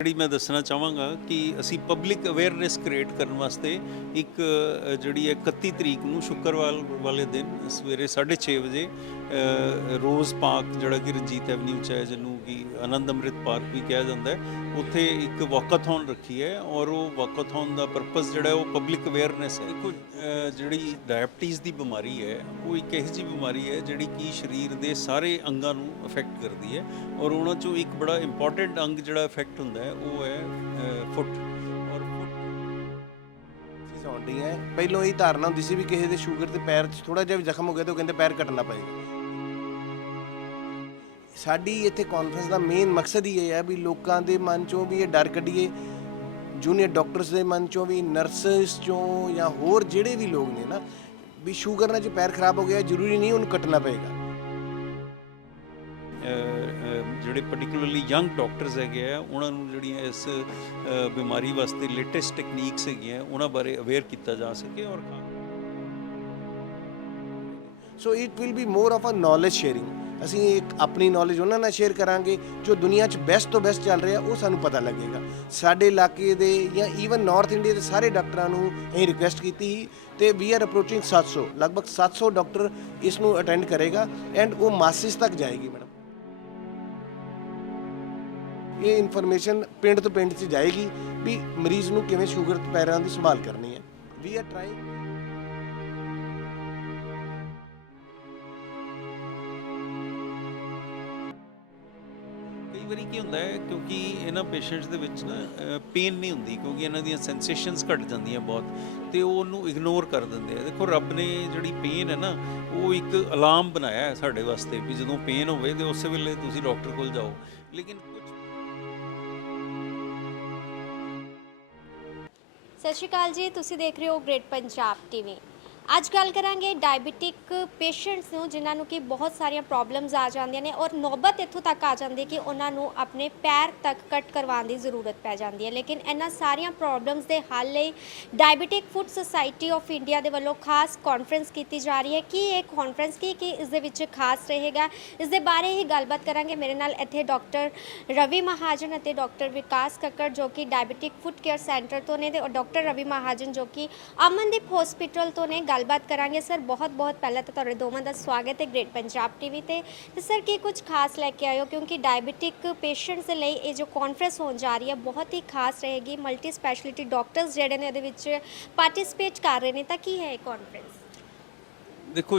ਜਿਹੜੀ ਮੈਂ ਦੱਸਣਾ ਚਾਹਾਂਗਾ ਕਿ ਅਸੀਂ ਪਬਲਿਕ ਅਵੇਅਰਨੈਸ ਕ੍ਰੀਏਟ ਕਰਨ ਵਾਸਤੇ ਇੱਕ ਜਿਹੜੀ ਹੈ 31 ਤਰੀਕ ਨੂੰ ਸ਼ੁੱਕਰਵਾਰ ਵਾਲੇ ਦਿਨ ਸਵੇਰੇ 6:30 ਵਜੇ ਰੋਜ਼ ਪਾਰਕ ਜਿਹੜਾ ਕਿ ਰਣਜੀਤ ਐਵਨਿਊ 'ਚ ਹੈ, ਜਿਹਨੂੰ ਕਿ ਆਨੰਦ ਅੰਮ੍ਰਿਤ ਪਾਰਕ ਵੀ ਕਿਹਾ ਜਾਂਦਾ ਹੈ। ਉੱਥੇ ਇੱਕ ਵਾਕਾਥੌਨ ਰੱਖੀ ਹੈ ਔਰ ਉਹ ਵਾਕਾਥੌਨ ਦਾ ਪਰਪਸ ਜਿਹੜਾ ਉਹ ਪਬਲਿਕ ਅਵੇਅਰਨੈਸ ਹੈ। ਦੇਖੋ ਜਿਹੜੀ ਡਾਇਬਟੀਜ਼ ਦੀ ਬਿਮਾਰੀ ਹੈ, ਉਹ ਇੱਕ ਇਹੋ ਜਿਹੀ ਬਿਮਾਰੀ ਹੈ ਜਿਹੜੀ ਕਿ ਸਰੀਰ ਦੇ ਸਾਰੇ ਅੰਗਾਂ ਨੂੰ ਅਫੈਕਟ ਕਰਦੀ ਹੈ ਔਰ ਉਹਨਾਂ ਚੋਂ ਇੱਕ ਬੜਾ ਇੰਪੋਰਟੈਂਟ ਅੰਗ ਜਿਹੜਾ ਅਫੈਕਟ ਹੁੰਦਾ ਹੈ, ਉਹ ਹੈ ਫੁੱਟ। ਔਰ ਫੁੱਟ ਚੀਜ਼ ਹੈ। ਪਹਿਲਾਂ ਇਹ ਧਾਰਨਾ ਹੁੰਦੀ ਸੀ ਵੀ ਕਿਸੇ ਦੇ ਸ਼ੂਗਰ ਤੇ ਪੈਰ 'ਚ ਥੋੜਾ ਜਿਹਾ ਵੀ ਜ਼ਖਮ ਹੋ ਗਿਆ ਤਾਂ ਉਹ ਕਹਿੰਦੇ ਪੈਰ ਕੱਟਣਾ ਪਏਗਾ। ਸਾਡੀ ਇੱਥੇ ਕਾਨਫਰੰਸ ਦਾ ਮੇਨ ਮਕਸਦ ਹੀ ਇਹ ਹੈ ਵੀ ਲੋਕਾਂ ਦੇ ਮਨ ਚੋਂ ਵੀ ਇਹ ਡਰ ਕੱਢੀਏ ਜੂਨੀਅਰ ਡਾਕਟਰਸ ਦੇ ਮਨ ਚੋਂ ਵੀ ਨਰਸਸ ਚੋਂ ਜਾਂ ਹੋਰ ਜਿਹੜੇ ਵੀ ਲੋਕ ਨੇ ਨਾ ਵੀ ਸ਼ੂਗਰ ਨਾਲ ਜੇ ਪੈਰ ਖਰਾਬ ਹੋ ਗਿਆ ਜ਼ਰੂਰੀ ਨਹੀਂ ਉਹਨੂੰ ਕੱਟਣਾ ਪਏਗਾ। ਜਿਹੜੇ ਪਾਰਟਿਕੂਲਰਲੀ ਯੰਗ ਡਾਕਟਰਸ ਹੈਗੇ ਆ ਉਹਨਾਂ ਨੂੰ ਜਿਹੜੀਆਂ ਇਸ ਬਿਮਾਰੀ ਵਾਸਤੇ ਲੇਟੈਸਟ ਟੈਕਨੀਕਸ ਹੈਗੀਆਂ ਉਹਨਾਂ ਬਾਰੇ ਅਵੇਅਰ ਕੀਤਾ ਜਾ ਸਕੇ ਔਰ so it will be more of a knowledge sharing ਅਸੀਂ ਇੱਕ ਆਪਣੀ ਨੌਲੇਜ ਉਹਨਾਂ ਨਾਲ ਸ਼ੇਅਰ ਕਰਾਂਗੇ, ਜੋ ਦੁਨੀਆ 'ਚ ਬੈਸਟ ਤੋਂ ਬੈਸਟ ਚੱਲ ਰਿਹਾ, ਉਹ ਸਾਨੂੰ ਪਤਾ ਲੱਗੇਗਾ। ਸਾਡੇ ਇਲਾਕੇ ਦੇ ਜਾਂ ਈਵਨ ਨਾਰਥ ਇੰਡੀਆ ਦੇ ਸਾਰੇ ਡਾਕਟਰਾਂ ਨੂੰ ਅਸੀਂ ਰਿਕੁਐਸਟ ਕੀਤੀ ਸੀ ਤੇ ਵੀ ਆਰ ਅਪਰੋਚਿੰਗ 700 ਲਗਭਗ 700 ਡਾਕਟਰ ਇਸ ਨੂੰ ਅਟੈਂਡ ਕਰੇਗਾ ਐਂਡ ਉਹ ਮਾਸਿਸ ਤੱਕ ਜਾਏਗੀ ਮੈਡਮ ਇਹ ਇਨਫੋਰਮੇਸ਼ਨ ਪਿੰਡ ਤੋਂ ਪਿੰਡ 'ਚ ਜਾਏਗੀ ਵੀ ਮਰੀਜ਼ ਨੂੰ ਕਿਵੇਂ ਸ਼ੂਗਰ ਪੈਰਾਂ ਦੀ ਸੰਭਾਲ ਕਰਨੀ ਹੈ। ਵੀ ਆਰ ਟ੍ਰਾਈਂਗ ਵਾਰੀ ਕੀ ਹੁੰਦਾ ਹੈ, ਕਿਉਂਕਿ ਇਹਨਾਂ ਪੇਸ਼ੈਂਟਸ ਦੇ ਵਿੱਚ ਨਾ ਪੇਨ ਨਹੀਂ ਹੁੰਦੀ, ਕਿਉਂਕਿ ਇਹਨਾਂ ਦੀਆਂ ਸੈਂਸੇਸ਼ਨਸ ਘਟ ਜਾਂਦੀਆਂ ਬਹੁਤ, ਤੇ ਉਹ ਉਹਨੂੰ ਇਗਨੋਰ ਕਰ ਦਿੰਦੇ ਆ। ਦੇਖੋ, ਰੱਬ ਨੇ ਜਿਹੜੀ ਪੇਨ ਹੈ ਨਾ, ਉਹ ਇੱਕ ਅਲਾਰਮ ਬਣਾਇਆ ਹੈ ਸਾਡੇ ਵਾਸਤੇ ਵੀ ਜਦੋਂ ਪੇਨ ਹੋਵੇ ਤੇ ਉਸੇ ਵੇਲੇ ਤੁਸੀਂ ਡਾਕਟਰ ਕੋਲ ਜਾਓ। ਲੇਕਿਨ ਸਤਿ ਸ਼੍ਰੀ ਅਕਾਲ ਜੀ, ਤੁਸੀਂ ਦੇਖ ਰਹੇ ਹੋ ਗ੍ਰੇਟ ਪੰਜਾਬ ਟੀਵੀ ਅੱਜ ਗੱਲ ਕਰਾਂਗੇ ਡਾਇਬੀਟਿਕ ਪੇਸ਼ੈਂਟਸ ਨੂੰ, ਜਿਨ੍ਹਾਂ ਨੂੰ ਕਿ ਬਹੁਤ ਸਾਰੀਆਂ ਪ੍ਰੋਬਲਮਸ ਆ ਜਾਂਦੀਆਂ ਨੇ ਔਰ ਨੌਬਤ ਇੱਥੋਂ ਤੱਕ ਆ ਜਾਂਦੀ ਹੈ ਕਿ ਉਹਨਾਂ ਨੂੰ ਆਪਣੇ ਪੈਰ ਤੱਕ ਕੱਟ ਕਰਵਾਉਣ ਦੀ ਜ਼ਰੂਰਤ ਪੈ ਜਾਂਦੀ ਹੈ। ਲੇਕਿਨ ਇਹਨਾਂ ਸਾਰੀਆਂ ਪ੍ਰੋਬਲਮਸ ਦੇ ਹੱਲ ਲਈ diabetic foot society of India ਦੇ ਵੱਲੋਂ ਖਾਸ ਕਾਨਫਰੰਸ ਕੀਤੀ ਜਾ ਰਹੀ ਹੈ। ਕੀ ਇਹ ਕਾਨਫਰੰਸ ਕੀ ਕੀ ਇਸ ਦੇ ਵਿੱਚ ਖਾਸ ਰਹੇਗਾ? ਇਸ ਦੇ ਬਾਰੇ ਹੀ ਗੱਲਬਾਤ ਕਰਾਂਗੇ। ਮੇਰੇ ਨਾਲ ਇੱਥੇ ਡਾਕਟਰ ਰਵੀ ਮਹਾਜਨ ਅਤੇ ਡਾਕਟਰ ਵਿਕਾਸ ਕੱਕੜ, ਜੋ ਕਿ ਡਾਇਬੀਟਿਕ ਫੂਡ ਕੇਅਰ ਸੈਂਟਰ ਤੋਂ ਨੇ ਤੇ ਡਾਕਟਰ ਰਵੀ ਮਹਾਜਨ, ਜੋ ਕਿ ਅਮਨਦੀਪ ਹਸਪੀਟਲ ਤੋਂ ਨੇ। ਗੱਲਬਾਤ ਕਰਾਂਗੇ। ਸਰ, ਬਹੁਤ ਬਹੁਤ ਪਹਿਲਾਂ ਤਾਂ ਤੁਹਾਡੇ ਦੋਵਾਂ ਦਾ ਸਵਾਗਤ ਹੈ ਗ੍ਰੇਟ ਪੰਜਾਬ ਟੀਵੀ ਤੇ। ਤੇ ਸਰ, ਕੀ ਕੁਝ ਖਾਸ ਲੈ ਕੇ ਆਇਓ? ਕਿਉਂਕਿ ਡਾਇਬੀਟਿਕ ਪੇਸ਼ੈਂਟਸ ਦੇ ਲਈ ਇਹ ਜੋ ਕਾਨਫਰੰਸ ਹੋਣ ਜਾ ਰਹੀ ਹੈ, ਬਹੁਤ ਹੀ ਖਾਸ ਰਹੇਗੀ। ਮਲਟੀ ਸਪੈਸ਼ਲਿਟੀ ਡਾਕਟਰਸ ਜਿਹੜੇ ਨੇ ਇਹਦੇ ਵਿੱਚ ਪਾਰਟਿਸਿਪੇਟ ਕਰ ਰਹੇ ਨੇ। ਤਾਂ ਕੀ ਹੈ ਇਹ ਕਾਨਫਰੰਸ ਦੇਖੋ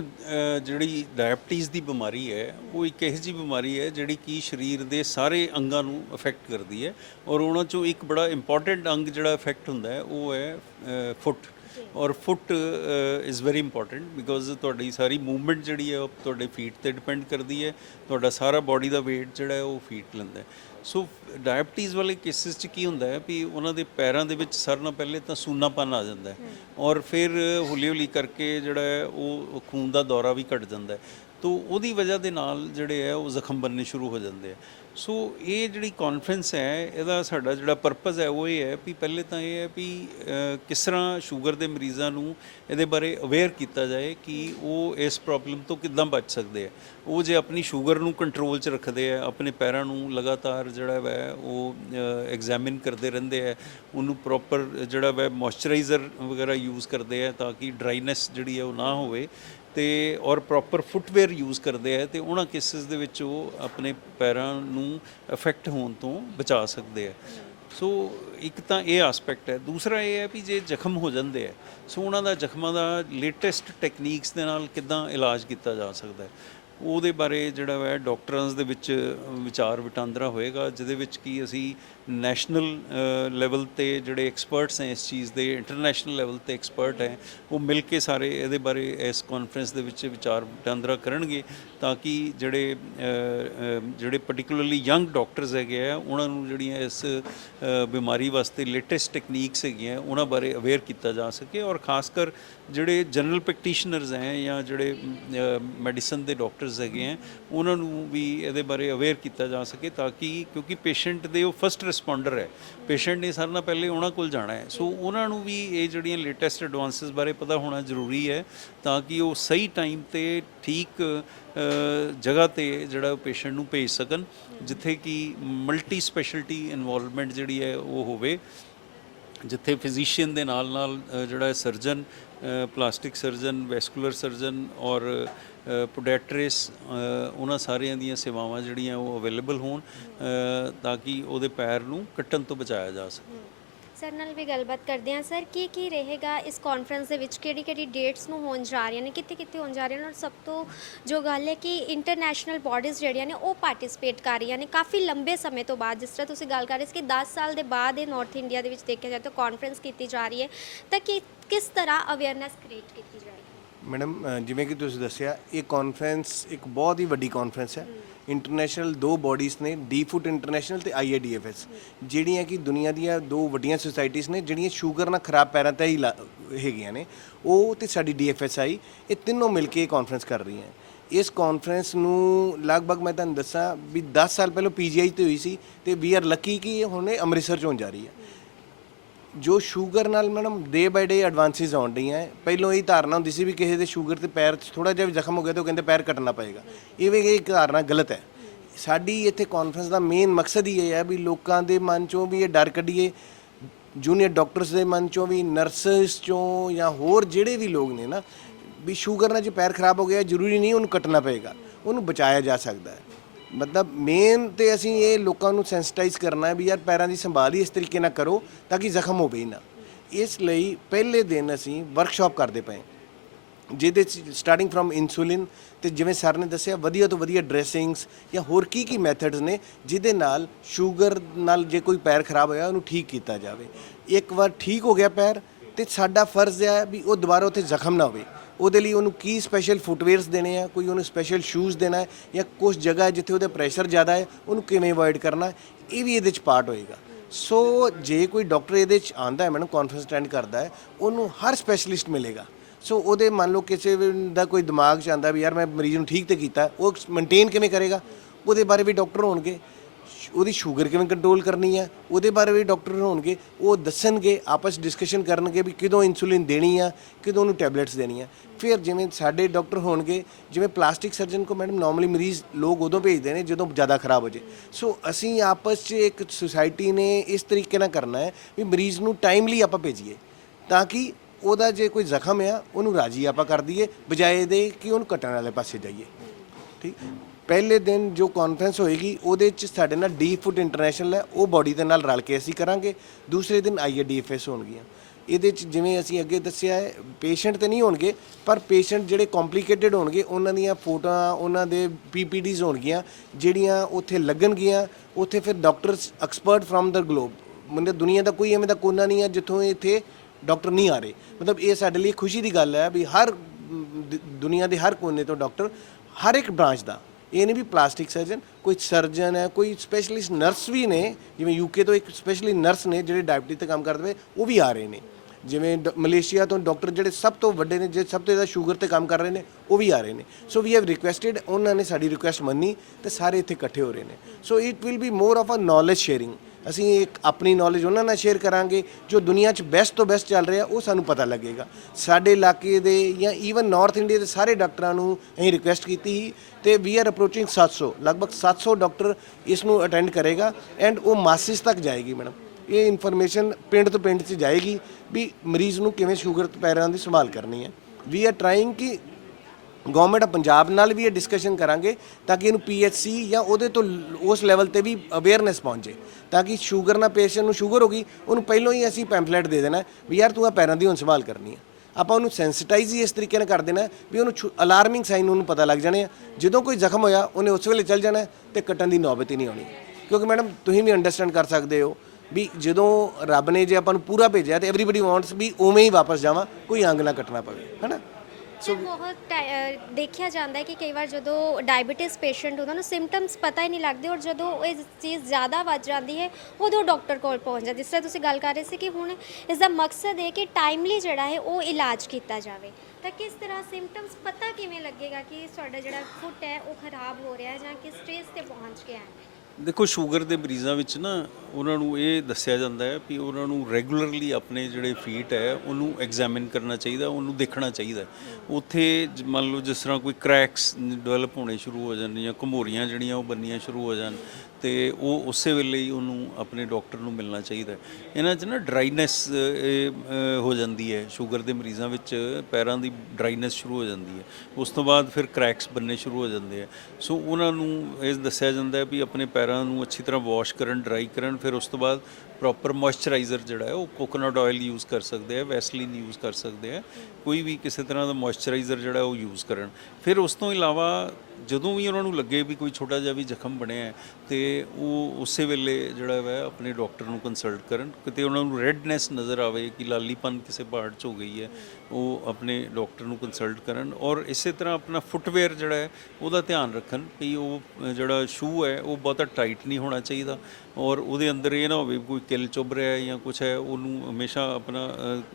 ਜਿਹੜੀ ਡਾਇਬਟੀਜ਼ ਦੀ ਬਿਮਾਰੀ ਹੈ, ਉਹ ਇੱਕ ਇਹੋ ਜਿਹੀ ਬਿਮਾਰੀ ਹੈ ਜਿਹੜੀ ਕਿ ਸਰੀਰ ਦੇ ਸਾਰੇ ਅੰਗਾਂ ਨੂੰ ਅਫੈਕਟ ਕਰਦੀ ਹੈ। ਔਰ ਉਹਨਾਂ ਚੋਂ ਇੱਕ ਬੜਾ ਇੰਪੋਰਟੈਂਟ ਅੰਗ ਜਿਹੜਾ ਅਫੈਕਟ ਹੁੰਦਾ ਹੈ, ਉਹ ਹੈ ਫੁੱਟ। ਔਰ foot is very important because ਤੁਹਾਡੀ ਸਾਰੀ ਮੂਵਮੈਂਟ ਜਿਹੜੀ ਹੈ ਉਹ ਤੁਹਾਡੇ ਫੀਟ ਤੇ ਡਿਪੈਂਡ ਕਰਦੀ ਹੈ। ਤੁਹਾਡਾ ਸਾਰਾ ਬਾਡੀ ਦਾ weight ਜਿਹੜਾ ਹੈ ਉਹ ਫੀਟ ਲੈਂਦਾ ਸੋ ਡਾਇਬਟੀਜ਼ ਵਾਲੇ ਕੇਸਿਸ 'ਚ ਕੀ ਹੁੰਦਾ ਹੈ ਵੀ ਉਹਨਾਂ ਦੇ ਪੈਰਾਂ ਦੇ ਵਿੱਚ ਸਾਰਿਆਂ ਨਾਲੋਂ ਪਹਿਲੇ ਤਾਂ ਸੁੰਨਾਪਨ ਆ ਜਾਂਦਾ ਹੈ। ਔਰ ਫਿਰ ਹੌਲੀ ਹੌਲੀ ਕਰਕੇ ਜਿਹੜਾ ਹੈ ਉਹ ਖੂਨ ਦਾ ਦੌਰਾ ਵੀ ਘਟ ਜਾਂਦਾ ਹੈ। ਤੋ ਉਹਦੀ ਵਜ੍ਹਾ ਦੇ ਨਾਲ ਜਿਹੜੇ ਹੈ ਉਹ ਜ਼ਖਮ ਬਣਨੇ ਸ਼ੁਰੂ ਹੋ ਜਾਂਦੇ ਆ ਸੋ ਇਹ ਜਿਹੜੀ ਕਾਨਫਰੰਸ ਹੈ, ਇਹਦਾ ਸਾਡਾ ਜਿਹੜਾ ਪਰਪਸ ਹੈ, ਉਹ ਇਹ ਹੈ ਵੀ ਪਹਿਲੇ ਤਾਂ ਇਹ ਹੈ ਵੀ ਕਿਸ ਤਰ੍ਹਾਂ ਸ਼ੂਗਰ ਦੇ ਮਰੀਜ਼ਾਂ ਨੂੰ ਇਹਦੇ ਬਾਰੇ ਅਵੇਅਰ ਕੀਤਾ ਜਾਏ ਕਿ ਉਹ ਇਸ ਪ੍ਰੋਬਲਮ ਤੋਂ ਕਿੱਦਾਂ ਬਚ ਸਕਦੇ ਆ ਉਹ ਜੇ ਆਪਣੀ ਸ਼ੂਗਰ ਨੂੰ ਕੰਟਰੋਲ 'ਚ ਰੱਖਦੇ ਆ ਆਪਣੇ ਪੈਰਾਂ ਨੂੰ ਲਗਾਤਾਰ ਜਿਹੜਾ ਵੈ, ਉਹ ਐਗਜ਼ਾਮਿਨ ਕਰਦੇ ਰਹਿੰਦੇ ਆ ਉਹਨੂੰ ਪ੍ਰੋਪਰ ਜਿਹੜਾ ਵੈ ਮੋਇਸਚਰਾਈਜ਼ਰ ਵਗੈਰਾ ਯੂਜ਼ ਕਰਦੇ ਆ ਤਾਂ ਕਿ ਡਰਾਈਨੈਸ ਜਿਹੜੀ ਹੈ ਉਹ ਨਾ ਹੋਵੇ। ਤੇ ਔਰ ਪ੍ਰੋਪਰ ਫੁੱਟਵੇਅਰ ਯੂਜ਼ ਕਰਦੇ ਆ ਤੇ ਉਹਨਾਂ ਕੇਸਿਸ ਦੇ ਵਿੱਚ ਉਹ ਆਪਣੇ ਪੈਰਾਂ ਨੂੰ ਅਫੈਕਟ ਹੋਣ ਤੋਂ ਬਚਾ ਸਕਦੇ ਆ। ਸੋ ਇੱਕ ਤਾਂ ਇਹ ਐਸਪੈਕਟ ਹੈ। ਦੂਸਰਾ ਇਹ ਹੈ ਵੀ ਜੇ ਜ਼ਖਮ ਹੋ ਜਾਂਦੇ ਆ, ਸੋ ਉਹਨਾਂ ਦਾ ਜ਼ਖਮਾਂ ਦਾ ਲੇਟੈਸਟ ਟੈਕਨੀਕਸ ਦੇ ਨਾਲ ਕਿੱਦਾਂ ਇਲਾਜ ਕੀਤਾ ਜਾ ਸਕਦਾ ਹੈ। ਉਹਦੇ ਬਾਰੇ ਜਿਹੜਾ ਹੈ ਡਾਕਟਰਾਂ ਦੇ ਵਿੱਚ ਵਿਚਾਰ ਵਟਾਂਦਰਾ ਹੋਏਗਾ, ਜਿਹਦੇ ਵਿੱਚ ਕੀ ਅਸੀਂ ਨੈਸ਼ਨਲ ਲੈਵਲ ਤੇ ਜਿਹੜੇ ਐਕਸਪਰਟਸ ਹੈ ਇਸ ਚੀਜ਼ ਦੇ ਇੰਟਰਨੈਸ਼ਨਲ ਲੈਵਲ ਤੇ ਐਕਸਪਰਟ ਹੈ, ਉਹ ਮਿਲ ਕੇ ਸਾਰੇ ਇਹਦੇ ਬਾਰੇ ਇਸ ਕਾਨਫਰੰਸ ਦੇ ਵਿੱਚ ਵਿਚਾਰ ਵਟਾਂਦਰਾ ਕਰਨਗੇ ਤਾਂ ਕਿ ਜਿਹੜੇ ਜਿਹੜੇ ਪਾਰਟਿਕੂਲਰਲੀ ਯੰਗ ਡਾਕਟਰਸ ਹੈਗੇ ਆ, ਉਹਨਾਂ ਨੂੰ ਜਿਹੜੀਆਂ ਇਸ ਬਿਮਾਰੀ ਵਾਸਤੇ ਲੇਟੈਸਟ ਟੈਕਨੀਕਸ ਹੈਗੀਆਂ, ਉਹਨਾਂ ਬਾਰੇ ਅਵੇਅਰ ਕੀਤਾ ਜਾ ਸਕੇ ਔਰ ਖਾਸ ਕਰ ਜਿਹੜੇ ਜਨਰਲ ਪ੍ਰੈਕਟੀਸ਼ਨਰਸ ਹੈ ਜਾਂ ਜਿਹੜੇ ਮੈਡੀਸਨ ਦੇ ਡਾਕਟਰਸ ਹੈਗੇ ਆ ਉਹਨਾਂ ਨੂੰ ਵੀ ਇਹਦੇ ਬਾਰੇ ਅਵੇਅਰ ਕੀਤਾ ਜਾ ਸਕੇ ਤਾਂ ਕਿ ਕਿਉਂਕਿ ਪੇਸ਼ੈਂਟ ਦੇ ਉਹ ਫਸਟ ਰਿਸਪੌਂਡਰ ਹੈ। ਪੇਸ਼ੈਂਟ ਨੇ ਸਾਰਿਆਂ ਨਾਲ ਪਹਿਲੇ ਉਹਨਾਂ ਕੋਲ ਜਾਣਾ ਹੈ। ਸੋ ਉਹਨਾਂ ਨੂੰ ਵੀ ਇਹ ਜਿਹੜੀਆਂ ਲੇਟੈਸਟ ਐਡਵਾਂਸਸ ਬਾਰੇ ਪਤਾ ਹੋਣਾ ਜ਼ਰੂਰੀ ਹੈ ਤਾਂ ਕਿ ਉਹ ਸਹੀ ਟਾਈਮ ਤੇ ਠੀਕ ਜਗ੍ਹਾ ਤੇ ਜਿਹੜਾ ਪੇਸ਼ੈਂਟ ਨੂੰ ਭੇਜ ਸਕਣ, ਜਿੱਥੇ ਕਿ ਮਲਟੀ ਸਪੈਸ਼ਲਟੀ ਇਨਵੋਲਵਮੈਂਟ ਜਿਹੜੀ ਹੈ ਉਹ ਹੋਵੇ, ਜਿੱਥੇ ਫਿਜ਼ੀਸ਼ੀਅਨ ਦੇ ਨਾਲ ਨਾਲ ਜਿਹੜਾ surgeon plastic surgeon vascular surgeon ਔਰ ਪੋਡੈਟਰਿਸ ਉਹਨਾਂ ਸਾਰਿਆਂ ਦੀਆਂ ਸੇਵਾਵਾਂ ਜਿਹੜੀਆਂ ਉਹ ਅਵੇਲੇਬਲ ਹੋਣ ਤਾਂ ਕਿ ਉਹਦੇ ਪੈਰ ਨੂੰ ਕੱਟਣ ਤੋਂ ਬਚਾਇਆ ਜਾ ਸਕੇ। ਸਰ, ਨਾਲ ਵੀ ਗੱਲਬਾਤ ਕਰਦੇ ਹਾਂ। ਸਰ, ਕੀ ਕੀ ਰਹੇਗਾ ਇਸ ਕਾਨਫਰੰਸ ਦੇ ਵਿੱਚ? ਕਿਹੜੀ ਕਿਹੜੀ ਡੇਟਸ ਨੂੰ ਹੋਣ ਜਾ ਰਹੀਆਂ ਨੇ? ਕਿੱਥੇ ਕਿੱਥੇ ਹੋਣ ਜਾ ਰਹੀਆਂ ਨੇ? ਔਰ ਸਭ ਤੋਂ ਜੋ ਗੱਲ ਹੈ ਕਿ ਇੰਟਰਨੈਸ਼ਨਲ ਬਾਡੀਜ਼ ਜਿਹੜੀਆਂ ਨੇ, ਉਹ ਪਾਰਟਿਸਿਪੇਟ ਕਰ ਰਹੀਆਂ ਨੇ। ਕਾਫੀ ਲੰਬੇ ਸਮੇਂ ਤੋਂ ਬਾਅਦ, ਜਿਸ ਤਰ੍ਹਾਂ ਤੁਸੀਂ ਗੱਲ ਕਰ ਰਹੇ ਸੀ ਕਿ 10 ਸਾਲ ਦੇ ਬਾਅਦ ਇਹ ਨਾਰਥ ਇੰਡੀਆ ਦੇ ਵਿੱਚ ਦੇਖਿਆ ਜਾਏ ਤਾਂ ਕਾਨਫਰੰਸ ਕੀਤੀ ਜਾ ਰਹੀ ਹੈ। ਤਾਂ ਕਿ ਕਿਸ ਤਰ੍ਹਾਂ ਅਵੇਅਰਨੈਸ ਕ੍ਰੀਏਟ ਕੀਤੀ ਜਾਏਗੀ? ਮੈਡਮ ਜਿਵੇਂ ਕਿ ਤੁਸੀਂ ਦੱਸਿਆ ਇਹ ਕਾਨਫਰੰਸ ਇੱਕ ਬਹੁਤ ਹੀ ਵੱਡੀ ਕਾਨਫਰੰਸ ਹੈ। ਇੰਟਰਨੈਸ਼ਨਲ ਦੋ ਬਾਡੀਜ਼ ਨੇ ਡੀ ਫੁੱਟ ਇੰਟਰਨੈਸ਼ਨਲ ਤੇ ਆਈਏਡੀਐਫਐਸ ਜਿਹੜੀਆਂ ਕਿ ਦੁਨੀਆ ਦੀਆਂ ਦੋ ਵੱਡੀਆਂ ਸੁਸਾਇਟੀਆਂ ਨੇ ਜਿਹੜੀਆਂ ਸ਼ੂਗਰ ਨਾਲ ਖਰਾਬ ਪੈਰਾਂ ਤੇ ਹੀ ਹੈਗੀਆਂ ਨੇ ਉਹ ਤੇ ਸਾਡੀ ਡੀਐਫਐਸਆਈ ਇਹ ਤਿੰਨੋਂ ਮਿਲ ਕੇ ਕਾਨਫਰੰਸ ਕਰ ਰਹੀਆਂ ਇਸ ਕਾਨਫਰੰਸ ਨੂੰ ਲਗਭਗ ਮੈਂ ਤੁਹਾਨੂੰ ਦੱਸਾਂ ਵੀ 10 ਸਾਲ ਪਹਿਲਾਂ ਪੀਜੀਆਈ ਤੇ ਹੋਈ ਸੀ ਤੇ ਵੀ ਆਰ ਲੱਕੀ ਕਿ ਇਹ ਹੁਣ ਇਹ ਅੰਮ੍ਰਿਤਸਰ 'ਚ ਜਾ ਰਹੀ ਹੈ। ਜੋ ਸ਼ੂਗਰ ਨਾਲ ਮੈਡਮ ਡੇ ਬਾਈ ਡੇ ਐਡਵਾਂਸਿਸ ਆਉਣ ਡਈਆਂ ਹੈ ਪਹਿਲਾਂ ਇਹ ਧਾਰਨਾ ਹੁੰਦੀ ਸੀ ਵੀ ਕਿਸੇ ਦੇ ਸ਼ੂਗਰ ਤੇ ਪੈਰ 'ਚ ਥੋੜਾ ਜਿਹਾ ਵੀ ਜ਼ਖਮ ਹੋ ਗਿਆ ਤਾਂ ਉਹ ਕਹਿੰਦੇ ਪੈਰ ਕੱਟਣਾ ਪਏਗਾ। ਇਹ ਵੀ ਇਹ ਧਾਰਨਾ ਗਲਤ ਹੈ ਸਾਡੀ ਇੱਥੇ ਕਾਨਫਰੰਸ ਦਾ ਮੇਨ ਮਕਸਦ ਹੀ ਇਹ ਹੈ ਵੀ ਲੋਕਾਂ ਦੇ ਮਨ 'ਚੋਂ ਵੀ ਇਹ ਡਰ ਕੱਢੀਏ ਜੂਨੀਅਰ ਡਾਕਟਰਸ ਦੇ ਮਨ 'ਚੋਂ ਵੀ ਨਰਸਸ 'ਚੋਂ ਜਾਂ ਹੋਰ ਜਿਹੜੇ ਵੀ ਲੋਕ ਨੇ ਨਾ, ਵੀ ਸ਼ੂਗਰ ਨਾਲ ਜੇ ਪੈਰ ਖਰਾਬ ਹੋ ਗਿਆ, ਜ਼ਰੂਰੀ ਨਹੀਂ ਉਹਨੂੰ ਕੱਟਣਾ ਪਏਗਾ। ਉਹਨੂੰ ਬਚਾਇਆ ਜਾ ਸਕਦਾ ਹੈ ਮਤਲਬ ਮੇਨ ਤੇ ਅਸੀਂ ਇਹ ਲੋਕਾਂ ਨੂੰ ਸੈਂਸਿਟਾਈਜ਼ ਕਰਨਾ ਹੈ ਵੀ ਯਾਰ ਪੈਰਾਂ ਦੀ ਸੰਭਾਲ ਹੀ ਇਸ ਤਰੀਕੇ ਨਾਲ ਕਰੋ ਤਾਂ ਕਿ ਜ਼ਖਮ ਹੋਵੇ ਹੀ ਨਾ। ਇਸ ਲਈ ਪਹਿਲੇ ਦਿਨ ਅਸੀਂ ਵਰਕਸ਼ਾਪ ਕਰਦੇ ਪਏ। ਜਿਹਦੇ ਸਟਾਰਟਿੰਗ ਫਰਮ ਇਨਸੂਲਿਨ ਤੇ ਜਿਵੇਂ ਸਰ ਨੇ ਦੱਸਿਆ, ਵਧੀਆ ਤੋਂ ਵਧੀਆ ਡਰੈਸਿੰਗਸ ਜਾਂ ਹੋਰ ਕੀ ਕੀ ਮੈਥਡਸ ਨੇ ਜਿਹਦੇ ਨਾਲ ਸ਼ੂਗਰ ਨਾਲ ਜੇ ਕੋਈ ਪੈਰ ਖਰਾਬ ਹੋਇਆ, ਉਹਨੂੰ ਠੀਕ ਕੀਤਾ ਜਾਵੇ। ਇੱਕ ਵਾਰ ਠੀਕ ਹੋ ਗਿਆ ਪੈਰ ਤੇ ਸਾਡਾ ਫਰਜ਼ ਹੈ ਵੀ ਉਹ ਦੁਬਾਰਾ ਉੱਥੇ ਜ਼ਖਮ ਨਾ ਹੋਵੇ। ਉਹਦੇ ਲਈ ਉਹਨੂੰ ਕੀ ਸਪੈਸ਼ਲ ਫੁੱਟਵੇਅਰਸ ਦੇਣੇ ਆ, ਕੋਈ ਉਹਨੂੰ ਸਪੈਸ਼ਲ ਸ਼ੂਜ਼ ਦੇਣਾ ਹੈ ਜਾਂ ਕੁਝ ਜਗ੍ਹਾ ਹੈ ਜਿੱਥੇ ਉਹਦਾ ਪ੍ਰੈਸ਼ਰ ਜ਼ਿਆਦਾ ਹੈ, ਉਹਨੂੰ ਕਿਵੇਂ ਅਵੋਇਡ ਕਰਨਾ ਇਹ ਵੀ ਇਹਦੇ ਚ ਪਾਰਟ ਹੋਏਗਾ। ਸੋ ਜੇ ਕੋਈ ਡਾਕਟਰ ਇਹਦੇ ਚ ਆਂਦਾ ਹੈ, ਮੈਨੂੰ ਕਾਨਫਰੰਸ ਅਟੈਂਡ ਕਰਦਾ ਹੈ, ਉਹਨੂੰ ਹਰ ਸਪੈਸ਼ਲਿਸਟ ਮਿਲੇਗਾ। ਸੋ ਉਹਦੇ ਮੰਨ ਲਓ ਕਿਸੇ ਦਾ ਕੋਈ ਦਿਮਾਗ 'ਚ ਆਂਦਾ ਵੀ ਯਾਰ ਮੈਂ ਮਰੀਜ਼ ਨੂੰ ਠੀਕ ਤੇ ਕੀਤਾ, ਉਹ ਮੇਨਟੇਨ ਕਿਵੇਂ ਕਰੇਗਾ? ਉਹਦੇ ਬਾਰੇ ਵੀ ਡਾਕਟਰ ਹੋਣਗੇ। ਸ਼- ਉਹਦੀ ਸ਼ੂਗਰ ਕਿਵੇਂ ਕੰਟਰੋਲ ਕਰਨੀ ਹੈ? ਉਹਦੇ ਬਾਰੇ ਵੀ ਡਾਕਟਰ ਹੋਣਗੇ। ਉਹ ਦੱਸਣਗੇ, ਆਪਸ ਡਿਸਕਸ਼ਨ ਕਰਨਗੇ ਵੀ ਕਿਦੋਂ ਇਨਸੂਲਿਨ ਦੇਣੀ ਆ, ਕਿਦੋਂ ਉਹਨੂੰ ਟੈਬਲੇਟਸ ਦੇਣੀ ਆ ਫਿਰ ਜਿਵੇਂ ਸਾਡੇ ਡਾਕਟਰ ਹੋਣਗੇ, ਜਿਵੇਂ ਪਲਾਸਟਿਕ ਸਰਜਨ ਕੋ ਮੈਡਮ ਨਾਰਮਲੀ ਮਰੀਜ਼ ਲੋਕ ਉਦੋਂ ਭੇਜਦੇ ਨੇ ਜਦੋਂ ਜ਼ਿਆਦਾ ਖਰਾਬ ਹੋ ਜੇ। ਸੋ ਅਸੀਂ ਆਪਸ 'ਚ ਇੱਕ ਸੁਸਾਇਟੀ ਨੇ ਇਸ ਤਰੀਕੇ ਨਾਲ ਕਰਨਾ ਹੈ ਵੀ ਮਰੀਜ਼ ਨੂੰ ਟਾਈਮਲੀ ਆਪਾਂ ਭੇਜੀਏ, ਤਾਂ ਕਿ ਉਹਦਾ ਜੇ ਕੋਈ ਜ਼ਖਮ ਆ, ਉਹਨੂੰ ਰਾਜੀ ਆਪਾਂ ਕਰ ਦਈਏ, ਬਜਾਏ ਦੇ ਕਿ ਉਹਨੂੰ ਕੱਟਣ ਵਾਲੇ ਪਾਸੇ ਜਾਈਏ। ਠੀਕ? ਪਹਿਲੇ ਦਿਨ ਜੋ ਕਾਨਫਰੰਸ ਹੋਏਗੀ, ਉਹਦੇ ਚ ਸਾਡੇ ਨਾਲ ਡੀ ਫੁੱਟ ਇੰਟਰਨੈਸ਼ਨਲ ਹੈ, ਉਹ ਬਾਡੀ ਦੇ ਨਾਲ ਰਲ ਕੇ ਅਸੀਂ ਕਰਾਂਗੇ। ਦੂਸਰੇ ਦਿਨ ਆਈਏ ਆਈਏਡੀਐਫਐਸ ਹੋਣਗੀਆਂ। ਇਹਦੇ ਚ ਜਿਵੇਂ ਅਸੀਂ ਅੱਗੇ ਦੱਸਿਆ ਹੈ ਪੇਸ਼ੈਂਟ ਤੇ ਨਹੀਂ ਹੋਣਗੇ ਪਰ ਪੇਸ਼ੈਂਟ ਜਿਹੜੇ ਕੰਪਲਿਕੇਟਿਡ ਹੋਣਗੇ ਉਹਨਾਂ ਦੀਆਂ ਫੋਟੋਆਂ ਉਹਨਾਂ ਦੇ ਪੀਪੀਡੀਜ਼ ਹੋਣਗੀਆਂ ਜਿਹੜੀਆਂ ਉੱਥੇ ਲੱਗਣਗੀਆਂ ਉੱਥੇ ਫਿਰ doctors expert from the globe ਮਤਲਬ ਦੁਨੀਆ ਦਾ ਕੋਈ ਐਵੇਂ ਦਾ ਕੋਨਾ ਨਹੀਂ ਹੈ ਜਿੱਥੋਂ ਇੱਥੇ ਡਾਕਟਰ ਨਹੀਂ ਆ ਰਹੇ। ਮਤਲਬ ਇਹ ਸਾਡੇ ਲਈ ਖੁਸ਼ੀ ਦੀ ਗੱਲ ਹੈ ਵੀ ਹਰ ਮ, ਦੁਨੀਆ ਦੇ ਹਰ ਕੋਨੇ ਤੋਂ ਡਾਕਟਰ ਹਰ ਇੱਕ ਬ੍ਰਾਂਚ ਦਾ। ਇਹ ਨਹੀਂ ਵੀ ਪਲਾਸਟਿਕ ਸਰਜਨ ਕੋਈ ਸਰਜਨ ਹੈ ਕੋਈ ਸਪੈਸ਼ਲਿਸਟ ਨਰਸ ਵੀ ਨੇ ਜਿਵੇਂ ਯੂਕੇ ਤੋਂ ਇੱਕ ਸਪੈਸ਼ਲੀ ਨਰਸ ਨੇ ਜਿਹੜੇ ਡਾਇਬਟੀਜ਼ ਤੇ ਕੰਮ ਕਰਦੇ ਪਏ ਉਹ ਵੀ ਆ ਰਹੇ ਨੇ। ਜਿਵੇਂ ਡ- ਮਲੇਸ਼ੀਆ ਤੋਂ ਡਾਕਟਰ ਜਿਹੜੇ ਸਭ ਤੋਂ ਵੱਡੇ ਨੇ ਜਿਹੜੇ ਸਭ ਤੋਂ ਜ਼ਿਆਦਾ ਸ਼ੂਗਰ ਤੇ ਕੰਮ ਕਰ ਰਹੇ ਨੇ, ਉਹ ਵੀ ਆ ਰਹੇ ਨੇ। ਸੋ ਵੀ ਹੈਵ ਰਿਕੁਐਸਟਡ ਉਹਨਾਂ ਨੇ ਸਾਡੀ ਰਿਕੁਐਸਟ ਮੰਨੀ ਤੇ ਸਾਰੇ ਇੱਥੇ ਇਕੱਠੇ ਹੋ ਰਹੇ ਨੇ। So it will be more of a knowledge sharing ਅਸੀਂ ਇੱਕ ਆਪਣੀ ਨੌਲੇਜ ਉਹਨਾਂ ਨਾਲ ਸ਼ੇਅਰ ਕਰਾਂਗੇ, ਜੋ ਦੁਨੀਆ 'ਚ ਬੈਸਟ ਤੋਂ ਬੈਸਟ ਚੱਲ ਰਿਹਾ, ਉਹ ਸਾਨੂੰ ਪਤਾ ਲੱਗੇਗਾ। ਸਾਡੇ ਇਲਾਕੇ ਦੇ ਜਾਂ ਈਵਨ ਨਾਰਥ ਇੰਡੀਆ ਦੇ ਸਾਰੇ ਡਾਕਟਰਾਂ ਨੂੰ ਅਸੀਂ ਰਿਕੁਐਸਟ ਕੀਤੀ ਸੀ ਤੇ ਵੀ ਆਰ ਅਪਰੋਚਿੰਗ 700 ਲਗਭਗ 700 ਡਾਕਟਰ ਇਸ ਨੂੰ ਅਟੈਂਡ ਕਰੇਗਾ ਐਂਡ ਉਹ ਮਾਸਿਸ ਤੱਕ ਜਾਏਗੀ ਮੈਡਮ ਇਹ ਇਨਫੋਰਮੇਸ਼ਨ ਪਿੰਡ ਤੋਂ ਪਿੰਡ 'ਚ ਜਾਏਗੀ ਵੀ ਮਰੀਜ਼ ਨੂੰ ਕਿਵੇਂ ਸ਼ੂਗਰ ਪੈਰਾਂ ਦੀ ਸੰਭਾਲ ਕਰਨੀ ਹੈ। ਵੀ ਆਰ ਟਰਾਈਂਗ ਕਿ ਗਵਰਨਮੈਂਟ ਆਫ ਪੰਜਾਬ ਨਾਲ ਵੀ ਇਹ ਡਿਸਕਸ਼ਨ ਕਰਾਂਗੇ ਤਾਂ ਕਿ ਇਹਨੂੰ ਪੀਐਚਸੀ ਜਾਂ ਉਹਦੇ ਤੋਂ ਉਸ ਲੈਵਲ ਤੇ ਵੀ ਅਵੇਅਰਨੈਸ ਪਹੁੰਚੇ ਤਾਂ ਕਿ ਸ਼ੂਗਰ ਨਾਲ ਪੇਸ਼ੈਂਟ ਨੂੰ ਸ਼ੂਗਰ ਹੋ ਗਈ, ਉਹਨੂੰ ਪਹਿਲਾਂ ਹੀ ਅਸੀਂ ਪੈਂਫਲੇਟ ਦੇ ਦੇਣਾ ਵੀ ਯਾਰ ਤੂੰ ਆ ਪੈਰਾਂ ਦੀ ਹੁਣ ਸੰਭਾਲ ਕਰਨੀ ਹੈ। ਆਪਾਂ ਉਹਨੂੰ ਸੈਂਸਿਟਾਈਜ਼ ਹੀ ਇਸ ਤਰੀਕੇ ਨਾਲ ਕਰ ਦੇਣਾ ਵੀ ਉਹਨੂੰ ਅਲਾਰਮਿੰਗ ਸਾਈਨ ਉਹਨੂੰ ਪਤਾ ਲੱਗ ਜਾਣੇ ਆ। ਜਦੋਂ ਕੋਈ ਜ਼ਖਮ ਹੋਇਆ, ਉਹਨੇ ਉਸ ਵੇਲੇ ਚੱਲ ਜਾਣਾ ਤੇ ਕੱਟਣ ਦੀ ਨੌਬਤ ਹੀ ਨਹੀਂ ਆਉਣੀ। ਕਿਉਂਕਿ ਮੈਡਮ ਤੁਸੀਂ ਵੀ ਅੰਡਰਸਟੈਂਡ ਕਰ ਸਕਦੇ ਹੋ ਵੀ ਜਦੋਂ ਰੱਬ ਨੇ ਜੇ ਆਪਾਂ ਨੂੰ ਪੂਰਾ ਭੇਜਿਆ ਤੇ ਐਵਰੀਬਾਡੀ ਵਾਂਟਸ ਵੀ ਉਵੇਂ ਹੀ ਵਾਪਸ ਜਾਵਾਂ, ਕੋਈ ਅੰਗ ਨਾ ਕੱਟਣਾ ਪਵੇ, ਹੈਨਾ? ਸੋ ਬਹੁਤ ਟੈ- ਅਹ ਦੇਖਿਆ ਜਾਂਦਾ ਹੈ ਕਿ ਕਈ ਵਾਰ ਜਦੋਂ ਡਾਇਬੀਟਿਸ ਪੇਸ਼ੈਂਟ ਹੁੰਦਾ ਉਹਨੂੰ ਸਿੰਪਟਮਸ ਪਤਾ ਹੀ ਨਹੀਂ ਲੱਗਦੇ ਔਰ ਜਦੋਂ ਇਹ ਚੀਜ਼ ਜ਼ਿਆਦਾ ਵੱਧ ਜਾਂਦੀ ਹੈ, ਉਦੋਂ ਡਾਕਟਰ ਕੋਲ ਪਹੁੰਚ ਜਾਂਦੀ ਜਿਸ ਤਰ੍ਹਾਂ ਤੁਸੀਂ ਗੱਲ ਕਰ ਰਹੇ ਸੀ ਕਿ ਹੁਣ ਇਸ ਦਾ ਮਕਸਦ ਹੈ ਕਿ ਟਾਈਮਲੀ ਜਿਹੜਾ ਹੈ ਉਹ ਇਲਾਜ ਕੀਤਾ ਜਾਵੇ। ਤਾਂ ਕਿਸ ਤਰ੍ਹਾਂ ਸਿੰਪਟਮਸ ਪਤਾ ਕਿਵੇਂ ਲੱਗੇਗਾ ਕਿ ਤੁਹਾਡਾ ਜਿਹੜਾ ਫੁੱਟ ਹੈ ਉਹ ਖਰਾਬ ਹੋ ਰਿਹਾ ਹੈ ਜਾਂ ਕਿਸ ਸਟੇਜ ਤੇ ਪਹੁੰਚ ਗਿਆ ਹੈ? ਦੇਖੋ, ਸ਼ੂਗਰ ਦੇ ਮਰੀਜ਼ਾਂ ਵਿੱਚ ਨਾ ਉਹਨਾਂ ਨੂੰ ਇਹ ਦੱਸਿਆ ਜਾਂਦਾ ਹੈ ਵੀ ਉਹਨਾਂ ਨੂੰ ਰੈਗੂਲਰਲੀ ਆਪਣੇ ਜਿਹੜੇ ਫੀਟ ਹੈ, ਉਹਨੂੰ ਐਗਜ਼ਾਮਿਨ ਕਰਨਾ ਚਾਹੀਦਾ, ਉਹਨੂੰ ਦੇਖਣਾ ਚਾਹੀਦਾ ਉੱਥੇ ਜ- ਮੰਨ ਲਓ ਜਿਸ ਤਰ੍ਹਾਂ ਕੋਈ ਕ੍ਰੈਕਸ ਡਿਵੈਲਪ ਹੋਣੇ ਸ਼ੁਰੂ ਹੋ ਜਾਣ ਜਾਂ ਘਮੋਰੀਆਂ ਜਿਹੜੀਆਂ ਉਹ ਬੰਨੀਆਂ ਸ਼ੁਰੂ ਹੋ ਜਾਣ, ਤੇ ਉਹ ਉਸੇ ਵੇਲੇ ਹੀ ਉਹਨੂੰ ਆਪਣੇ ਡਾਕਟਰ ਨੂੰ ਮਿਲਣਾ ਚਾਹੀਦਾ ਹੈ। ਇਹਨਾਂ 'ਚ ਨਾ ਡਰਾਈਨੈਸ ਹੋ ਜਾਂਦੀ ਹੈ। ਸ਼ੂਗਰ ਦੇ ਮਰੀਜ਼ਾਂ ਵਿੱਚ ਪੈਰਾਂ ਦੀ ਡਰਾਈਨੈਸ ਸ਼ੁਰੂ ਹੋ ਜਾਂਦੀ ਹੈ। ਉਸ ਤੋਂ ਬਾਅਦ ਫਿਰ ਕ੍ਰੈਕਸ ਬੰਨੇ ਸ਼ੁਰੂ ਹੋ ਜਾਂਦੇ ਆ। ਸੋ ਉਹਨਾਂ ਨੂੰ ਇਹ ਦੱਸਿਆ ਜਾਂਦਾ ਹੈ ਵੀ ਆਪਣੇ ਪੈਰਾਂ ਨੂੰ ਅੱਛੀ ਤਰ੍ਹਾਂ ਵਾਸ਼ ਕਰਨ ਡਰਾਈ ਕਰਨ, ਫਿਰ ਉਸ ਤੋਂ ਬਾਅਦ ਪ੍ਰੋਪਰ ਮੋਇਸਚਰਾਈਜ਼ਰ ਜਿਹੜਾ ਹੈ, ਉਹ ਕੋਕੋਨਟ ਆਇਲ ਯੂਜ਼ ਕਰ ਸਕਦੇ ਆ ਵੈਸਲੀਨ ਯੂਜ਼ ਕਰ ਸਕਦੇ ਆ। ਕੋਈ ਵੀ ਕਿਸੇ ਤਰ੍ਹਾਂ ਦਾ ਮੋਇਸਚਰਾਈਜ਼ਰ ਜਿਹੜਾ ਉਹ ਯੂਜ਼ ਕਰਨ। ਫਿਰ ਉਸ ਤੋਂ ਇਲਾਵਾ ਜਦੋਂ ਵੀ ਉਹਨਾਂ ਨੂੰ ਲੱਗੇ ਵੀ ਕੋਈ ਛੋਟਾ ਜਿਹਾ ਵੀ ਜ਼ਖਮ ਬਣਿਆ ਹੈ, ਤੇ ਉਹ ਉਸੇ ਵੇਲੇ ਜਿਹੜਾ ਹੈ ਆਪਣੇ ਡਾਕਟਰ ਨੂੰ ਕੰਸਲਟ ਕਰਨ। ਕਿਤੇ ਉਹਨਾਂ ਨੂੰ ਰੈਡਨੈਸ ਨਜ਼ਰ ਆਵੇ ਕਿ ਲਾਲੀਪਨ ਕਿਸੇ ਪਾਰਟ 'ਚ ਹੋ ਗਈ ਹੈ। ਉਹ ਆਪਣੇ ਡਾਕਟਰ ਨੂੰ ਕੰਸਲਟ ਕਰਨ ਔਰ ਇਸੇ ਤਰ੍ਹਾਂ ਆਪਣਾ ਫੁੱਟਵੇਅਰ ਜਿਹੜਾ ਹੈ, ਉਹਦਾ ਧਿਆਨ ਰੱਖਣ ਵੀ ਉਹ ਜਿਹੜਾ ਸ਼ੂ ਹੈ, ਉਹ ਬਹੁਤਾ ਟਾਈਟ ਨਹੀਂ ਹੋਣਾ ਚਾਹੀਦਾ ਔਰ ਉਹਦੇ ਅੰਦਰ ਇਹ ਨਾ ਹੋਵੇ ਕੋਈ ਕਿੱਲ ਚੁੱਭ ਰਿਹਾ ਹੈ ਜਾਂ ਕੁਝ ਹੈ, ਉਹਨੂੰ ਹਮੇਸ਼ਾ ਆਪਣਾ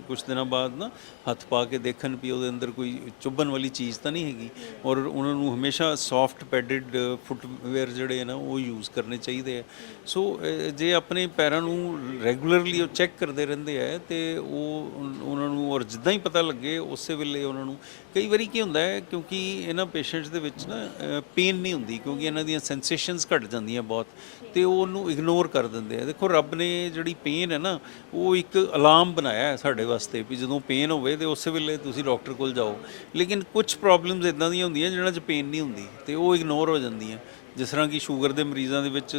ਕੁਝ ਦਿਨਾਂ ਬਾਅਦ ਨਾ ਹੱਥ ਪਾ ਕੇ ਦੇਖਣ ਵੀ ਉਹਦੇ ਅੰਦਰ ਕੋਈ ਚੁੱਭਣ ਵਾਲੀ ਚੀਜ਼ ਤਾਂ ਨਹੀਂ ਹੈਗੀ ਔਰ ਉਹਨਾਂ ਨੂੰ ਹਮੇਸ਼ਾ ਸੌਫਟ ਪੈਡਡ ਫੁੱਟਵੇਅਰ ਜਿਹੜੇ ਹੈ ਨਾ, ਉਹ ਯੂਜ਼ ਕਰਨੇ ਚਾਹੀਦੇ ਆ ਸੋ ਜੇ ਆਪਣੇ ਪੈਰਾਂ ਨੂੰ ਰੈਗੂਲਰਲੀ ਉਹ ਚੈੱਕ ਕਰਦੇ ਰਹਿੰਦੇ ਆ ਤੇ ਉਹ ਉਹਨਾਂ ਨੂੰ ਔਰ ਜਿੱਦਾਂ ਹੀ ਪਤਾ ਲੱਗੇ ਉਸੇ ਵੇਲੇ ਉਹਨਾਂ ਨੂੰ। ਕਈ ਵਾਰੀ ਕੀ ਹੁੰਦਾ ਹੈ, ਕਿਉਂਕਿ ਇਹਨਾਂ ਪੇਸ਼ੈਂਟਸ ਦੇ ਵਿੱਚ ਨਾ ਪੇਨ ਨਹੀਂ ਹੁੰਦੀ, ਕਿਉਂਕਿ ਇਹਨਾਂ ਦੀਆਂ ਸੈਂਸੇਸ਼ਨਸ ਘਟ ਜਾਂਦੀਆਂ ਬਹੁਤ, ਤੇ ਉਹ ਉਹਨੂੰ ਇਗਨੋਰ ਕਰ ਦਿੰਦੇ ਆ। ਦੇਖੋ, ਰੱਬ ਨੇ ਜਿਹੜੀ ਪੇਨ ਹੈ ਨਾ, ਉਹ ਇੱਕ ਅਲਾਰਮ ਬਣਾਇਆ ਹੈ ਸਾਡੇ ਵਾਸਤੇ ਵੀ ਜਦੋਂ ਪੇਨ ਹੋਵੇ ਤੇ ਉਸੇ ਵੇਲੇ ਤੁਸੀਂ ਡਾਕਟਰ ਕੋਲ ਜਾਓ। ਲੇਕਿਨ ਕੁਝ ਪ੍ਰੋਬਲਮਸ ਇਦਾਂ ਦੀਆਂ ਹੁੰਦੀਆਂ, ਜਿਹਨਾਂ 'ਚ ਪੇਨ ਨਹੀਂ ਹੁੰਦੀ, ਤੇ ਉਹ ਇਗਨੋਰ ਹੋ ਜਾਂਦੀਆਂ। ਜਿਸ ਤਰ੍ਹਾਂ ਕਿ ਸ਼ੂਗਰ ਦੇ ਮਰੀਜ਼ਾਂ ਦੇ ਵਿੱਚ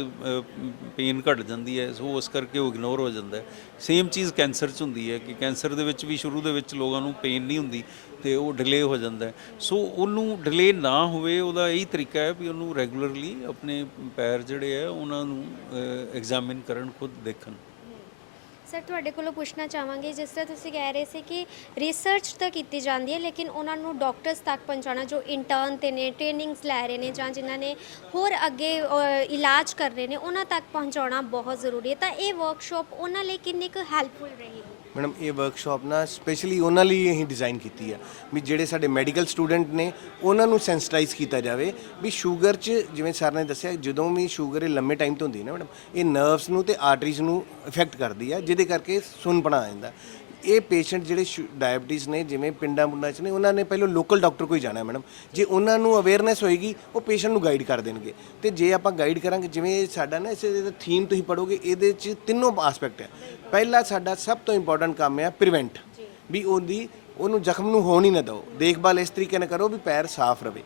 ਪੇਨ ਘਟ ਜਾਂਦੀ ਹੈ, ਸੋ ਉਸ ਕਰਕੇ ਉਹ ਇਗਨੋਰ ਹੋ ਜਾਂਦਾ ਹੈ। ਸੇਮ ਚੀਜ਼ ਕੈਂਸਰ 'ਚ ਹੁੰਦੀ ਹੈ ਕਿ ਕੈਂਸਰ ਦੇ ਵਿੱਚ ਵੀ ਸ਼ੁਰੂ ਦੇ ਵਿੱਚ ਲੋਕਾਂ ਨੂੰ ਪੇਨ ਨਹੀਂ ਹੁੰਦੀ ਤੇ ਉਹ ਡਿਲੇ ਹੋ ਜਾਂਦਾ ਸੋ ਉਹਨੂੰ ਡਿਲੇ ਨਾ ਹੋਵੇ, ਉਹਦਾ ਇਹੀ ਤਰੀਕਾ ਹੈ ਵੀ ਉਹਨੂੰ ਰੈਗੂਲਰਲੀ ਆਪਣੇ ਪੈਰ ਜਿਹੜੇ ਆ ਉਹਨਾਂ ਨੂੰ ਐਗਜ਼ਾਮਿਨ ਕਰਨ, ਖੁਦ ਦੇਖਣ। ਸਰ ਤੁਹਾਡੇ ਕੋਲੋਂ ਪੁੱਛਣਾ ਚਾਹਾਂਗੇ ਜਿਸ ਤਰ੍ਹਾਂ ਤੁਸੀਂ ਕਹਿ ਰਹੇ ਸੀ ਕਿ ਰਿਸਰਚ ਤਾਂ ਕੀਤੀ ਜਾਂਦੀ ਹੈ ਲੇਕਿਨ ਉਹਨਾਂ ਨੂੰ ਡਾਕਟਰਸ ਤੱਕ ਪਹੁੰਚਾਉਣਾ ਜੋ ਇੰਟਰਨ ਤੇ ਨੇ ਟ੍ਰੇਨਿੰਗਸ ਲੈ ਰਹੇ ਨੇ ਜਾਂ ਜਿਨ੍ਹਾਂ ਨੇ ਹੋਰ ਅੱਗੇ ਅ, ਇਲਾਜ ਕਰ ਰਹੇ ਨੇ ਉਹਨਾਂ ਤੱਕ ਪਹੁੰਚਾਉਣਾ ਬਹੁਤ ਜ਼ਰੂਰੀ ਹੈ। ਤਾਂ ਇਹ ਵਰਕਸ਼ਾਪ ਉਹਨਾਂ ਲਈ ਕਿੰਨੀ ਕੁ ਹੈਲਪਫੁਲ ਰਹੇਗੀ? ਮੈਡਮ, ਇਹ ਵਰਕਸ਼ਾਪ ਨਾ ਸਪੈਸ਼ਲੀ ਉਹਨਾਂ ਲਈ ਅਸੀਂ ਡਿਜ਼ਾਈਨ ਕੀਤੀ ਆ ਵੀ ਜਿਹੜੇ ਸਾਡੇ ਮੈਡੀਕਲ ਸਟੂਡੈਂਟ ਨੇ, ਉਹਨਾਂ ਨੂੰ ਸੈਂਸਿਟਾਈਜ਼ ਕੀਤਾ ਜਾਵੇ ਵੀ ਸ਼ੂਗਰ 'ਚ ਜਿਵੇਂ ਸਰ ਨੇ ਦੱਸਿਆ, ਜਦੋਂ ਵੀ ਸ਼ੂਗਰ ਇਹ ਲੰਮੇ ਟਾਈਮ ਤੋਂ ਹੁੰਦੀ ਹੈ ਨਾ ਮੈਡਮ, ਇਹ ਨਰਵਸ ਨੂੰ ਤੇ ਆਰਟਰੀਜ਼ ਨੂੰ ਇਫੈਕਟ ਕਰਦੀ ਆ, ਜਿਹਦੇ ਕਰਕੇ ਸੁੰਨਪਣਾ ਆ ਜਾਂਦਾ। ਇਹ ਪੇਸ਼ੈਂਟ ਜਿਹੜੇ ਡਾਇਬੀਟੀਜ਼ ਨੇ, ਜਿਵੇਂ ਪਿੰਡਾਂ ਪੁੰਡਾਂ 'ਚ ਨੇ, ਉਹਨਾਂ ਨੇ ਪਹਿਲਾਂ ਲੋਕਲ ਡਾਕਟਰ ਕੋਈ ਜਾਣਾ ਮੈਡਮ ਜੇ ਉਹਨਾਂ ਨੂੰ ਅਵੇਅਰਨੈਸ ਹੋਏਗੀ, ਉਹ ਪੇਸ਼ੈਂਟ ਨੂੰ ਗਾਈਡ ਕਰ ਦੇਣਗੇ। ਤੇ ਜੇ ਆਪਾਂ ਗਾਈਡ ਕਰਾਂਗੇ, ਜਿਵੇਂ ਸਾਡਾ ਨਾ, ਇਸ ਦਾ ਥੀਮ ਤੁਸੀਂ ਪੜੋਗੇ ਇਹਦੇ 'ਚ ਤਿੰਨੋਂ ਐਸਪੈਕਟ ਹੈ ਪਹਿਲਾ ਸਾਡਾ ਸਭ ਤੋਂ ਇੰਪੋਰਟੈਂਟ ਕੰਮ ਹੈ ਪ੍ਰੀਵੈਂਟ ਵੀ ਉਹਦੀ, ਉਹਨੂੰ ਜ਼ਖਮ ਨੂੰ ਹੋਣ ਹੀ ਨਾ ਦਿਓ। ਦੇਖਭਾਲ ਇਸ ਤਰੀਕੇ ਨਾਲ ਕਰੋ ਵੀ ਪੈਰ ਸਾਫ਼ ਰਵੇ।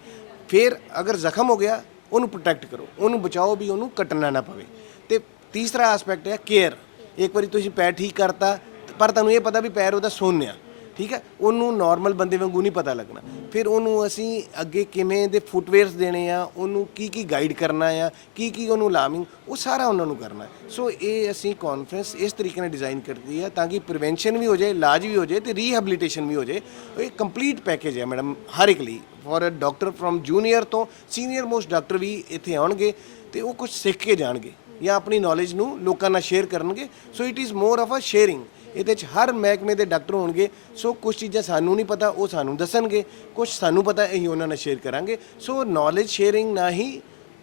ਫਿਰ ਅਗਰ ਜ਼ਖਮ ਹੋ ਗਿਆ, ਉਹਨੂੰ ਪ੍ਰੋਟੈਕਟ ਕਰੋ। ਉਹਨੂੰ ਬਚਾਓ ਵੀ ਉਹਨੂੰ ਕੱਟਣਾ ਨਾ ਪਵੇ। ਤੇ ਤੀਸਰਾ ਐਸਪੈਕਟ ਹੈ ਕੇਅਰ ਇੱਕ ਵਾਰੀ ਤੁਸੀਂ ਪੈਰ ਠੀਕ ਕਰਤਾ ਪਰ ਤੁਹਾਨੂੰ ਇਹ ਪਤਾ ਵੀ ਪੈਰ ਉਹਦਾ ਸੋਨਿਆ ਠੀਕ ਹੈ? ਉਹਨੂੰ ਨਾਰਮਲ ਬੰਦੇ ਵਾਂਗੂ ਨਹੀਂ ਪਤਾ ਲੱਗਣਾ। ਫਿਰ ਉਹਨੂੰ ਅਸੀਂ ਅੱਗੇ ਕਿਵੇਂ ਦੇ ਫੁੱਟਵੇਅਰਸ ਦੇਣੇ ਆ, ਉਹਨੂੰ ਕੀ ਕੀ ਗਾਈਡ ਕਰਨਾ ਆ, ਕੀ ਕੀ ਉਹਨੂੰ ਲਾਮਿੰਗ, ਉਹ ਸਾਰਾ ਉਹਨਾਂ ਨੂੰ ਕਰਨਾ। ਸੋ ਇਹ ਅਸੀਂ ਕਾਨਫਰੰਸ ਇਸ ਤਰੀਕੇ ਨਾਲ ਡਿਜ਼ਾਈਨ ਕਰਦੀ ਹੈ ਤਾਂ ਕਿ ਪ੍ਰੀਵੈਂਸ਼ਨ ਵੀ ਹੋ ਜਾਏ, ਇਲਾਜ ਵੀ ਹੋ ਜਾਏ ਤੇ ਰੀਹੈਬਿਲਿਟੇਸ਼ਨ ਵੀ ਹੋ ਜਾਏ। ਇਹ ਕੰਪਲੀਟ ਪੈਕੇਜ ਹੈ ਮੈਡਮ, ਹਰ ਇੱਕ ਲਈ। For a doctor from junior ਤੋਂ ਸੀਨੀਅਰ ਮੋਸਟ ਡਾਕਟਰ ਵੀ ਇੱਥੇ ਆਉਣਗੇ ਤੇ ਉਹ ਕੁਝ ਸਿੱਖ ਕੇ ਜਾਣਗੇ ਜਾਂ ਆਪਣੀ ਨੌਲੇਜ ਨੂੰ ਲੋਕਾਂ ਨਾਲ ਸ਼ੇਅਰ ਕਰਨਗੇ। So it is more of a sharing ਇਹਦੇ ਚ ਹਰ ਮਹਿਕਮੇ ਦੇ ਡਾਕਟਰ ਹੋਣਗੇ, ਸੋ ਕੁਝ ਚੀਜ਼ਾਂ ਸਾਨੂੰ ਨਹੀਂ ਪਤਾ, ਉਹ ਸਾਨੂੰ ਦੱਸਣਗੇ। ਕੁਝ ਸਾਨੂੰ ਪਤਾ ਇਹੀ ਉਹਨਾਂ ਨਾਲ ਸ਼ੇਅਰ ਕਰਾਂਗੇ। ਸੋ ਨੌਲੇਜ ਸ਼ੇਅਰਿੰਗ ਨਾਲ ਹੀ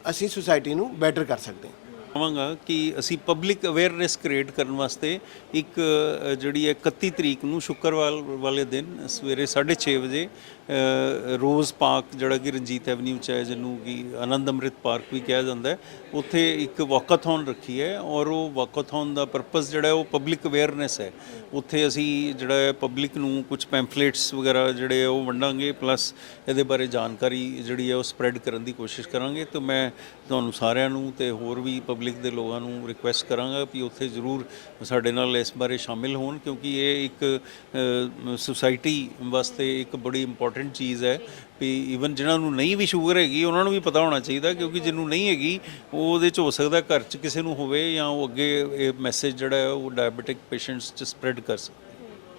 ਅਸੀਂ ਸੁਸਾਇਟੀ ਨੂੰ ਬੈਟਰ ਕਰ ਸਕਦੇ ਹਾਂ। ਚਾਹਾਂਗਾ ਕਿ ਅਸੀਂ ਪਬਲਿਕ ਅਵੇਅਰਨੈਸ ਕ੍ਰੀਏਟ ਕਰਨ ਵਾਸਤੇ ਇੱਕ ਜਿਹੜੀ ਹੈ 31 ਤਰੀਕ ਨੂੰ ਸ਼ੁੱਕਰਵਾਰ ਵਾਲੇ ਦਿਨ ਸਵੇਰੇ 6:30 ਵਜੇ ਰੋਜ਼ ਪਾਰਕ ਜਿਹੜਾ ਕਿ ਰਣਜੀਤ ਐਵਨਿਊ ਚ ਹੈ, ਜਿਹਨੂੰ ਕਿ ਆਨੰਦ ਅੰਮ੍ਰਿਤ ਪਾਰਕ ਵੀ ਕਿਹਾ ਜਾਂਦਾ ਹੈ, ਉੱਥੇ ਇੱਕ ਵਾਕਾਥੌਨ ਰੱਖੀ ਹੈ ਔਰ ਉਹ ਵਾਕਾਥੌਨ ਦਾ ਪਰਪਸ ਜਿਹੜਾ ਉਹ ਪਬਲਿਕ ਅਵੇਅਰਨੈਸ ਹੈ। ਉੱਥੇ ਅਸੀਂ ਜਿਹੜਾ ਹੈ ਪਬਲਿਕ ਨੂੰ ਕੁਝ ਪੈਂਫਲੇਟਸ ਵਗੈਰਾ ਜਿਹੜੇ ਆ ਉਹ ਵੰਡਾਂਗੇ ਪਲੱਸ ਇਹਦੇ ਬਾਰੇ ਜਾਣਕਾਰੀ ਜਿਹੜੀ ਹੈ ਉਹ ਸਪਰੈਡ ਕਰਨ ਦੀ ਕੋਸ਼ਿਸ਼ ਕਰਾਂਗੇ। ਤੇ ਮੈਂ ਤੁਹਾਨੂੰ ਸਾਰਿਆਂ ਨੂੰ ਤੇ ਹੋਰ ਵੀ ਪਬਲਿਕ ਦੇ ਲੋਕਾਂ ਨੂੰ ਰਿਕੁਐਸਟ ਕਰਾਂਗਾ ਵੀ ਉੱਥੇ ਜ਼ਰੂਰ ਸਾਡੇ ਨਾਲ ਇਸ ਬਾਰੇ ਸ਼ਾਮਿਲ ਹੋਣ, ਕਿਉਂਕਿ ਇਹ ਇੱਕ ਸੁਸਾਇਟੀ ਵਾਸਤੇ ਇੱਕ ਬੜੀ ਇੰਪੋਰਟੈਂਟ ਚੀਜ਼ ਹੈ ਵੀ ਈਵਨ ਜਿਨ੍ਹਾਂ ਨੂੰ ਨਹੀਂ ਵੀ ਸ਼ੂਗਰ ਹੈਗੀ, ਉਹਨਾਂ ਨੂੰ ਵੀ ਪਤਾ ਹੋਣਾ ਚਾਹੀਦਾ, ਕਿਉਂਕਿ ਜਿਹਨੂੰ ਨਹੀਂ ਹੈਗੀ, ਉਹ ਉਹਦੇ ਚ ਹੋ ਸਕਦਾ ਘਰ ਚ ਕਿਸੇ ਨੂੰ ਹੋਵੇ ਜਾਂ ਉਹ ਅੱਗੇ ਇਹ ਮੈਸੇਜ ਜਿਹੜਾ ਹੈ ਉਹ ਡਾਇਬੀਟਿਕ ਪੇਸ਼ੈਂਟਸ ਚ ਸਪਰੈਡ ਕਰ ਸਕਦਾ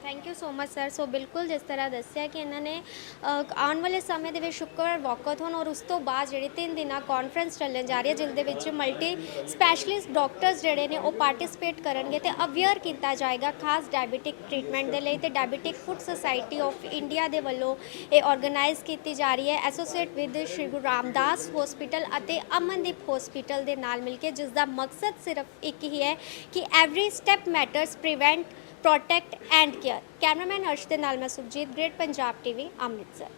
thank you so much sir so ਬਿਲਕੁਲ ਜਿਸ ਤਰ੍ਹਾਂ ਦੱਸਿਆ ਕਿ ਇਹਨਾਂ ਨੇ ਅ, ਆਉਣ ਵਾਲੇ ਸਮੇਂ ਦੇ ਵਿੱਚ ਸ਼ੁੱਕਰਵਾਰ ਵਾਕਆਊਟ ਔਰ ਉਸ ਤੋਂ ਬਾਅਦ ਜਿਹੜੀ ਤਿੰਨ ਦਿਨਾਂ ਕਾਨਫਰੰਸ ਚੱਲਣ ਜਾ ਰਹੀ ਹੈ ਜਿਸ ਦੇ ਵਿੱਚ ਮਲਟੀ ਸਪੈਸ਼ਲਿਸਟ ਡਾਕਟਰਸ ਜਿਹੜੇ ਨੇ ਉਹ ਪਾਰਟਿਸਿਪੇਟ ਕਰਨਗੇ ਤੇ ਅਵੇਅਰ ਕੀਤਾ ਜਾਏਗਾ ਖਾਸ ਡਾਇਬੀਟਿਕ ਟ੍ਰੀਟਮੈਂਟ ਦੇ ਲਈ ਤੇ diabetic foot society of India ਦੇ ਵੱਲੋਂ ਇਹ ਆਰਗੇਨਾਈਜ਼ ਕੀਤੀ ਜਾ ਰਹੀ ਹੈ associate with Shri Guru Ramdas hospital ਅਤੇ ਅਮਨਦੀਪ ਹਸਪੀਟਲ ਦੇ ਨਾਲ ਮਿਲ ਕੇ ਜਿਸ ਦਾ ਮਕਸਦ ਸਿਰਫ ਇੱਕ ਹੀ ਹੈ ਕਿ every step matters prevent protect and care. Cameraman Arsh ਦੇ ਨਾਲ ਮੈਂ ਸੁਖਜੀਤ ਗ੍ਰੇਟ ਪੰਜਾਬ ਟੀਵੀ ਅੰਮ੍ਰਿਤਸਰ।